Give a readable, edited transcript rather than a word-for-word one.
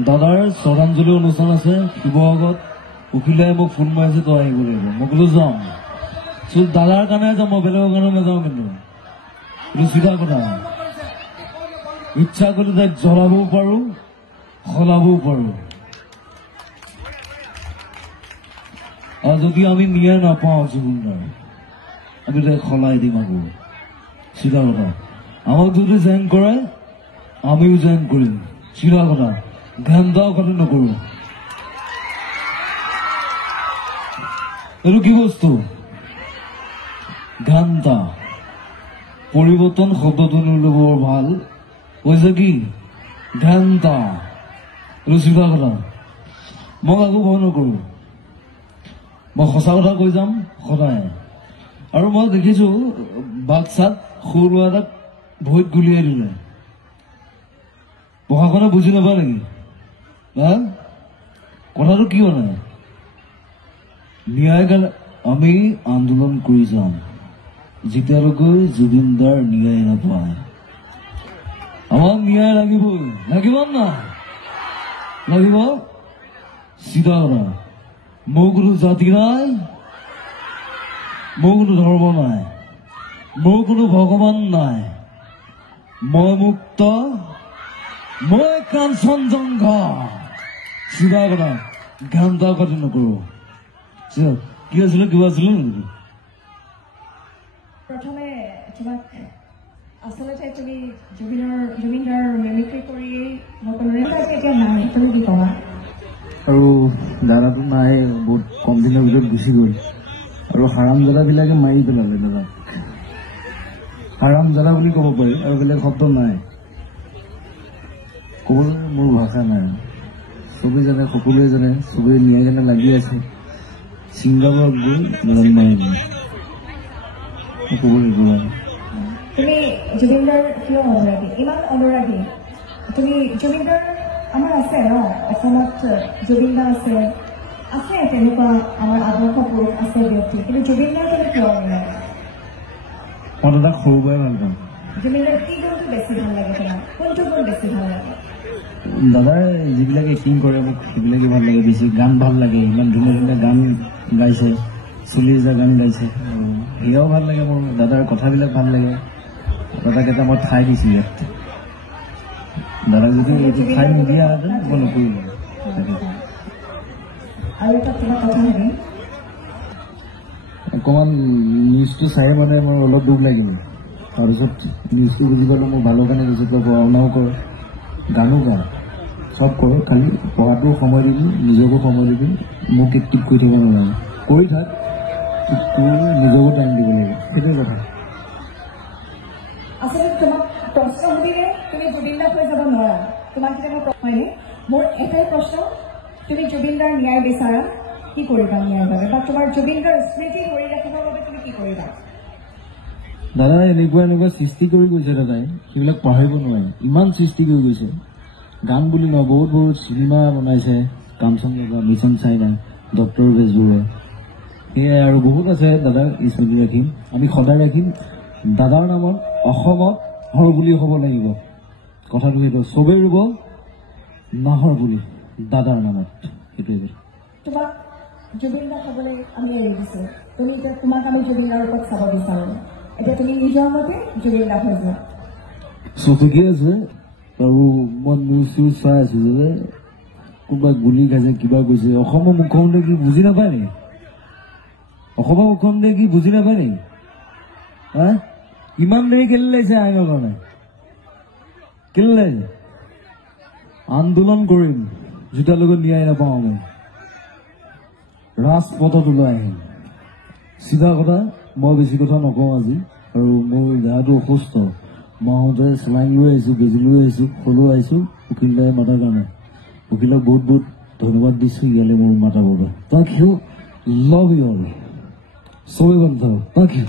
দাদাৰ শ্ৰদ্ধাঞ্জলি অনুষ্ঠান আছে শিৱসাগৰত উকিলাই মোক ফোন মাৰিছে তই আহিব লাগিব মই বোলো যাম দাদাৰ কাৰণে যাম মই বেলেগৰ কাৰণে নাযাওঁ কিন্তু এইটো চিধা কথা ইচ্ছা কৰিলে তাইক জ্বলাবও পাৰো সলাবও পাৰো আৰু যদি আমি নিয়া নাপাওঁ জুবিনদাৰ আমি তাইক সলাই দিম আকৌ চিধা কথা আমাক যদি জেং কৰে আমিও জেং কৰিম চিধা কথা ঘান্দাও কথা নকৰো এইটো কি বস্তু ঘান্তা পৰিৱৰ্তন শব্দটো নিলে বৰ ভাল কৈছে কি ঘান্তা এইটো চিধা কথা মই আকৌ ভয় নকৰো মই সঁচা কথা কৈ যাম সদায় আৰু মই দেখিছো বাক্সাত সৰু ল'ৰা এটাক ভৰিত গুলিয়াই দিলে প্ৰশাসনে বুজি নাপায় নেকি কথাটো কি মানে ন্যায় কাৰণে আমি আন্দোলন কৰি যাম যেতিয়ালৈকে জুবিনদাৰ ন্যায় নাপায় আমাক ন্যায় লাগিবই লাগিব না লাগিব চিধা কথা মোৰ কোনো জাতি নাই মোৰ কোনো ধৰ্ম নাই মোৰ কোনো ভগৱান নাই মই মুক্ত মই কাঞ্চনজংঘা চিধা কথা ঘান্তা কথা নকৰো কি আছিলে কিবা আছিলে নেকি প্ৰথমে তোমাক আচলতে তুমি জুবিনদাৰ মেমিক্ৰি কৰি সকলোৰে এতিয়া নাই তুমি কি ক'বা আৰু দাদাটো নাই বহুত কম দিনৰ ভিতৰত গুচি গ'ল আৰু হাৰাম জাদাবিলাকে মাৰি পেলালে দাদাক হাৰাম জাদা বুলি ক'ব পাৰি আৰু বেলেগ শব্দ নাই ক'বলৈ মোৰ ভাষা নাই চবেই জানে সকলোৱে জানে চবেই ন্যায় কাৰণে লাগি আছে ছিংগাপুৰত গৈ দাদাক মাৰি দিলে ক'ব লাগিব তুমি জুবিনদাৰ কিয় অনুৰাগী ইমান অনুৰাগী তুমি জুবিনদাৰ আমাৰ আছে ন অসমত জুবিনদা আছে তেনেকুৱা আমাৰ আদৰ্শ পুৰুষ আছে ব্যক্তি কিন্তু জুবিনদাৰ তুমি কিয় অনুৰাগী মই দাদাক সৰু পৰাই ভাল পাওঁ জুবিনদাৰ কি গুণটো বেছি ভাল লাগে তোমাৰ কোনটো গুণ বেছি ভাল লাগে দাদাই যিবিলাক এক্টিং কৰে মোক সেইবিলাকে ভাল লাগে বেছি গান ভাল লাগে ইমান ধুনীয়া ধুনীয়া গান গাইছে 40টা গান গাইছে সেয়াও ভাল লাগে মোৰ দাদাৰ কথাবিলাক ভাল লাগে দাদাক এটা মই ঠাই দিছোঁ ইয়াত দাদাক যদি এইটো ঠাই নিদিয়া হেঁতেন মই নকৰিব আৰু এটা কিবা কথা নেকি অকণমান নিউজটো চাই মানে মোৰ অলপ দুখ লাগিল তাৰপিছত নিউজটো বুজি পালোঁ মোৰ ভালৰ কাৰণে কৈছোঁ তই পঢ়া শুনাও কৰ গানো গা চব কৰ খালি পঢ়াটো সময় দিবি নিজকো সময় দিবি মোক টিপ কৰি থ'ব নালাগে কৰি থাক তোৰ নিজকো টাইম দিব লাগে সেইটোৱে কথা আচলতে তোমাক প্ৰশ্ন সুধিলে তুমি জুবিনদাক হৈ যাব নোৱাৰা তোমাক যেতিয়া মই হয়নে মোৰ এটাই প্ৰশ্ন তুমি জুবিনদাৰ ন্যায় বিচাৰা কি কৰিবা ন্যায়ৰ বাবে বা তোমাৰ জুবিনদাৰ স্মৃতি ধৰি ৰাখিবৰ বাবে তুমি কি কৰিবা দাদাই এনেকুৱা সৃষ্টি কৰি গৈছে দাদাই সেইবিলাক পাহৰিব নোৱাৰে ইমান সৃষ্টি কৰি গৈছে গান বুলি নহয় বহুত বহুত চিনেমা বনাইছে Kanchenjunga mission China doctor Bezbaruah সেয়াই আৰু বহুত আছে দাদাক স্মৃতি ৰাখিম আমি সদায় ৰাখিম দাদাৰ নামত অসমত হৰ বুলি হ'ব লাগিব কথাটো সেইটো চবেই ৰুব নাহৰ বুলি দাদাৰ নামত সেইটোৱে তোমাক জুবিনদাক হ'বলৈ আমি এৰি দিছোঁ তুমি এতিয়া তোমাক আমি জুবিনদাৰ ওপৰত চাব বিচাৰোঁ এতিয়া তুমি নিজৰ মতে জুবিনদাক হৈ যোৱা ঠিকে আছে আৰু মই নিউজ চিউজ চাই আছো যে কোনোবাই গুলি খাইছে কিবা কৈছে অসমৰ মুখ্যমন্ত্ৰী কি বুজি নাপায় নেকি অসমৰ মুখ্যমন্ত্ৰী কি বুজি নাপায় নেকি হা ইমান দেৰি কেলে লাগিছে আইনৰ কাৰণে কেলে লাগিছে আন্দোলন কৰিম যেতিয়ালৈকে ন্যায় নাপাওঁ আমি ৰাজপথত ওলাই আহিম চিধা কথা মই বেছি কথা নকওঁ আজি আৰু মোৰ দেহাটো অসুস্থ মই আহোঁতে চেলাইন লৈ আহিছোঁ বেজি লৈ আহিছোঁ সলো আহিছোঁ উকিলদাই মাতাৰ কাৰণে উকিলক বহুত বহুত ধন্যবাদ দিছোঁ ইয়ালৈ মোৰ মাতাৰ বাবে তাক ইউ লাভ ইউ অল চবেই ভাল থাকক তাক ইউ